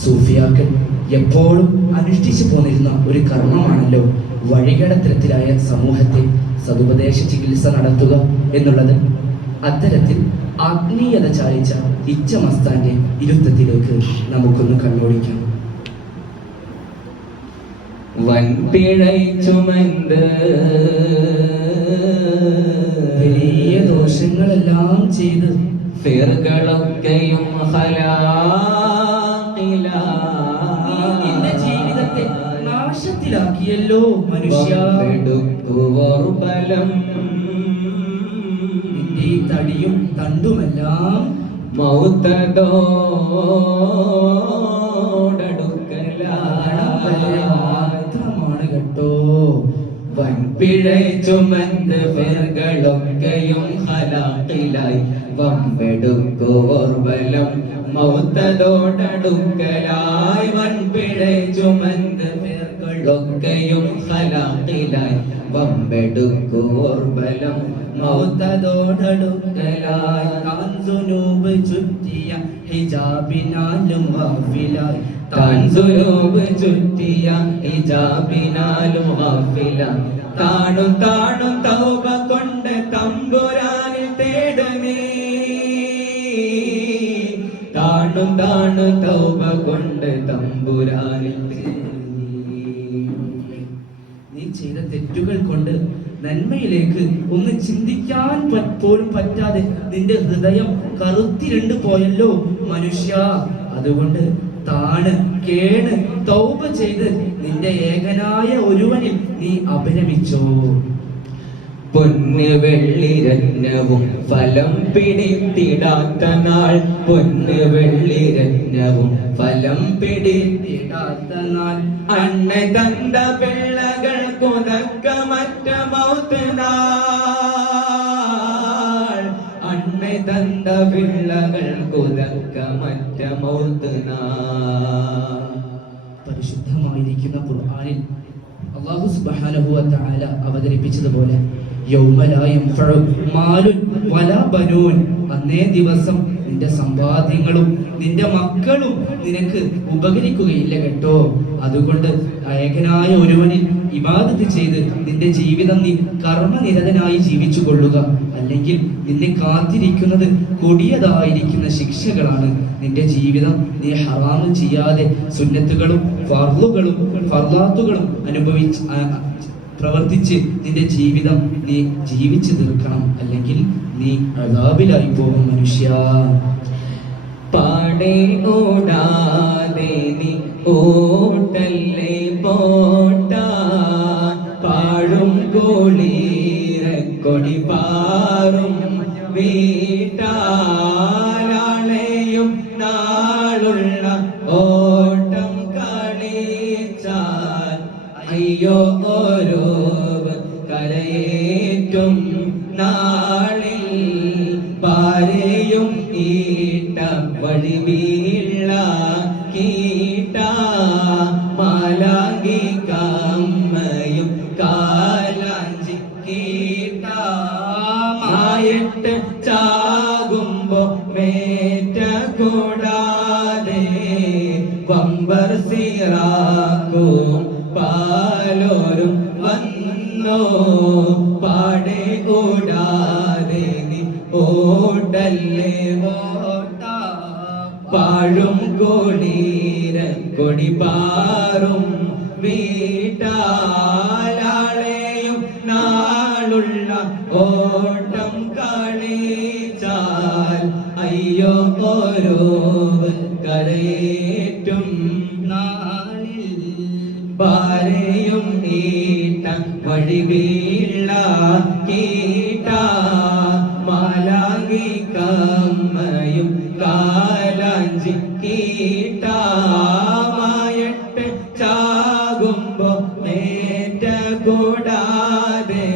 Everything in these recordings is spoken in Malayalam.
സൂഫിയാക്കൾ എപ്പോഴും അനുഷ്ഠിച്ചു പോന്നിരുന്ന ഒരു കർമ്മമാണല്ലോ വഴികടത്തരത്തിലായ സമൂഹത്തെ സതുപദേശ ചികിത്സ നടത്തുക എന്നുള്ളത്. അത്തരത്തിൽ ആത്മീയത ചാലിച്ച ഇച്ഛമസ്താന്റെ ഇരുത്തത്തിലേക്ക് നമുക്കൊന്ന് കണ്ണോടിക്കാം. വൻപിഴൈ ചുമந்து വലിയ ദോഷങ്ങളെല്ലാം ചെയ്ത് ഫിർകളൊക്കെയും നിന്റെ ജീവിതത്തെ നാശത്തിലാക്കിയല്ലോ മനുഷ്യ. ബലം നിന്റെ ഈ തടിയും തണ്ടുമെല്ലാം മൗത്തതോടടുക്കലാണ് കേട്ടോ. വൻപിഴൈ ചുമന്ന് ഫിർകളൊക്കെയും ഹലാക്കിലായി വമ്പെടുക്കോർബലം മൗത്തതോടടുക്കലായി. വൻപിഴൈ ചുമന്ന് ഫിർകളൊക്കെയും ഹലാക്കിലായി വമ്പെടുക്കോർബലം മൗത്തതോടടുക്കലായി. താൻസുനൂബ് ചുറ്റിയ ഹിജാബിനാലും ഗാഫിലായി. താൻസുനൂബ് ചുറ്റിയ ഹിജാബിനാലും ഗാഫിലായി. താണും താണും തൗബ കൊണ്ട് തമ്പുരാനിൽ തേടണേ. താണും താണും തൗബ കൊണ്ട് തമ്പുരാനിൽ തേടണേ. നീ ചെയ്ത തെറ്റുകൾ കൊണ്ട് നന്മയിലേക്ക് ഒന്ന് ചിന്തിക്കാൻ പോലും പറ്റാതെ നിന്റെ ഹൃദയം കറുത്തിരണ്ടു പോയല്ലോ മനുഷ്യ. അതുകൊണ്ട് താണ് കേണ് തൗബ ചെയ്ത് നിന്റെ ഏകനായ ഒരുവനിൽ നീ അഭിരമിച്ചോ. പൊന്ന് വെള്ളിരത്നവും ഫലം പിടിത്തിടാത്ത നാൾ. പൊന്ന് വെള്ളിരത്നവും ഫലം പിടിത്തിടാത്ത നാൾ. അണ്ണ തந்த പിള്ളകൾ കുതക്കമറ്റ മൗത്ത് നാൾ. അണ്ണ തந்த പിള്ളകൾ കുതക്കമറ്റ മൗത്ത് നാൾ. പരിശുദ്ധമായിരിക്കുന്ന ഖുർആനിൽ അല്ലാഹു സുബ്ഹാനഹു വ തആല അവതരിപ്പിച്ചതുപോലെ യൗമ ലാ യൻഫഉ മാലുൻ വലാ ബനൂൻ. അന്നേ ദിവസം നിന്റെ സമ്പാദ്യങ്ങളും നിന്റെ മക്കളും നിനക്ക് ഉപകരിക്കുകയില്ല കേട്ടോ. അതുകൊണ്ട് ഏകനായ ഒരുവനിൽ ഇബാദത്ത് ചെയ്ത് നിന്റെ ജീവിതം നീ കർമ്മനിരതനായി ജീവിച്ചു കൊള്ളുക. അല്ലെങ്കിൽ നിന്നെ കാത്തിരിക്കുന്നത് കൊടിയതായിരിക്കുന്ന ശിക്ഷകളാണ്. നിന്റെ ജീവിതം നീ ഹറാമ് ചെയ്യാതെ സുന്നത്തുകളും ഫർളുകളും ഫർലാത്തുകളും പ്രവർത്തിച്ച് നിന്റെ ജീവിതം നീ ജീവിച്ചു തീർക്കണം. അല്ലെങ്കിൽ നീ അദാബിലായി പോകും മനുഷ്യ. പാടേ ഓടാതെ നീ ഓട്ടല്ലേ പോട്ട. പാഴും കോളീരക്കൊടി പാറും വീട്ടാളെയും നാളുള്ള ഓട്ടം കളിച്ചാൽ അയ്യോ ഓരോ കരയേറ്റും നാളിൽ. പാരയും ഈട്ട വഴി വീഴ കീട്ട. മാലാകി കമ്മയും കാലാഞ്ചി കീട്ട. മായിട്ട് ചാകുമ്പോ മേറ്റ കൂടാതെ വമ്പർ സിറാക്കും പാലോരും വന്നോ. പാടെ ഓടാതെ നീ ഓടല്ലേ ഓട്ട. പാഴും കോടീര കൊടി പാറും വീട്ടാളെയും നാളുള്ള ഓട്ടം കളിച്ചാൽ അയ്യോ ഓരോ കരയേറ്റും നാളിൽ. പാരയും ഈട്ട വഴി വീഴ കീട്ട. മാലാകി കമ്മയും കാലാഞ്ചി കീട്ട. മായിട്ട് ചാകുമ്പോ നേറ്റ കൂടാതെ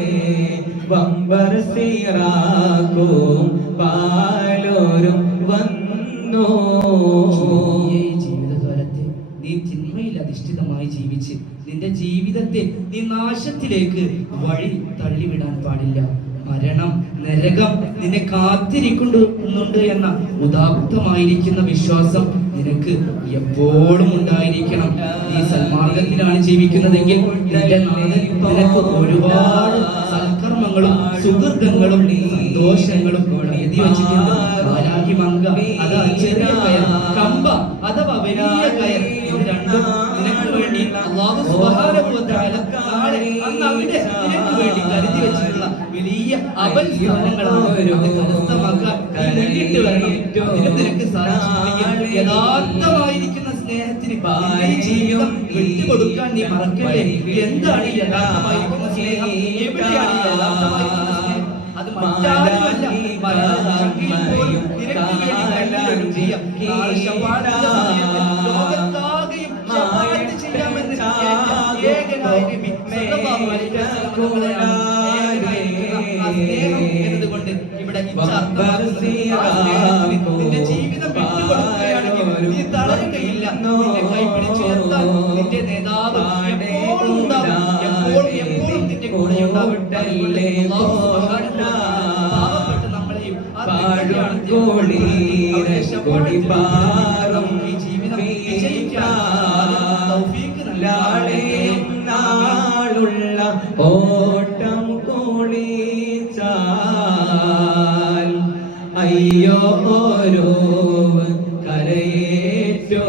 വമ്പർ സിറാക്കും പാലോരും വന്നോ. ജീവിതകാലത്തെ നീ തിന്മയിൽ അധിഷ്ഠിതമായി ജീവിച്ച് നിന്റെ ജീവിതത്തെ നീ നാശത്തിലേക്ക് വഴി തള്ളിവിടാൻ പാടില്ല. മരണം, നരകം നിന്നെ കാത്തിരിക്കുന്നുണ്ട് എന്ന ഉദാത്തമായിരിക്കുന്ന വിശ്വാസം നിനക്ക് എപ്പോഴും ഉണ്ടായിരിക്കണം. നീ സന്മാർഗത്തിലാണ് ജീവിക്കുന്നതെങ്കിൽ നിന്റെ നാഥൻ നിനക്ക് ഒരുപാട് സൽക്കർമ്മങ്ങളും സുഹൃതങ്ങളും സന്തോഷങ്ങളും എഴുതി വെച്ചിട്ടുണ്ട്. മാലാഖി മങ്ക അതാ ചെറിയ കയർ, കമ്പ അഥവാ വലിയ കയർ, ഇത് രണ്ടും നിനക്ക് വേണ്ടി അല്ലാഹു സുബ്ഹാനഹു വ തആല നാളെ അന്ന് അവിടെ നിനക്ക് വേണ്ടി കരുതി വെച്ചിട്ടുള്ള വലിയ അബൽ സ്ഥാനങ്ങളാണ്. അത് കരസ്ഥമാക്കാൻ നീ മുന്നിട്ട് വരണം. ഇതിനും നിനക്ക് സാധിച്ചിട്ടുണ്ടെങ്കിൽ യഥാർത്ഥമായിരിക്കുന്ന സ്നേഹത്തിന് ജീവിതം വിട്ടുകൊടുക്കാൻ നീ മറക്കല്ലേ. എന്താണ് ഈ യഥാർത്ഥമായിരിക്കുന്ന സ്നേഹം? എവിടെയാണ് ഈ യഥാർത്ഥമായിരിക്കുന്ന സ്നേഹം? അത് മറ്റാരുമല്ല, മരണശങ്കയിൽ പോലും നിനക്ക് വേണ്ടി നാളെ ശഫാഅത്തിന്റെ സമയത്ത് ലോകത്താകെയും ശഫാഅത്ത് ചെയ്യാമെന്ന് ഏകനായ നബി സല്ലല്ലാഹു അലൈഹി വസല്ലം എന്നതുകൊണ്ട് ഇവിടെ നിന്റെ ജീവിതം വിട്ടുകൊടുക്കുകയാണെങ്കിൽ നീ തളരുകയില്ല. നിന്നെ കൈപിടിച്ചുയർത്താൻ നിന്റെ നേതാവ് എപ്പോഴും ഉണ്ടാവും, എപ്പോഴും നിന്റെ കൂടെ ഉണ്ടാവും. പാവപ്പെട്ട് നമ്മളെയും ഈ ജീവിതം വിജയിക്കാൻ തൗഫീഖ് നൽകണം. നാളുള്ള ഓട്ടം കുളിച്ചാൽ അയ്യോ ഓരോ കരയേറ്റോ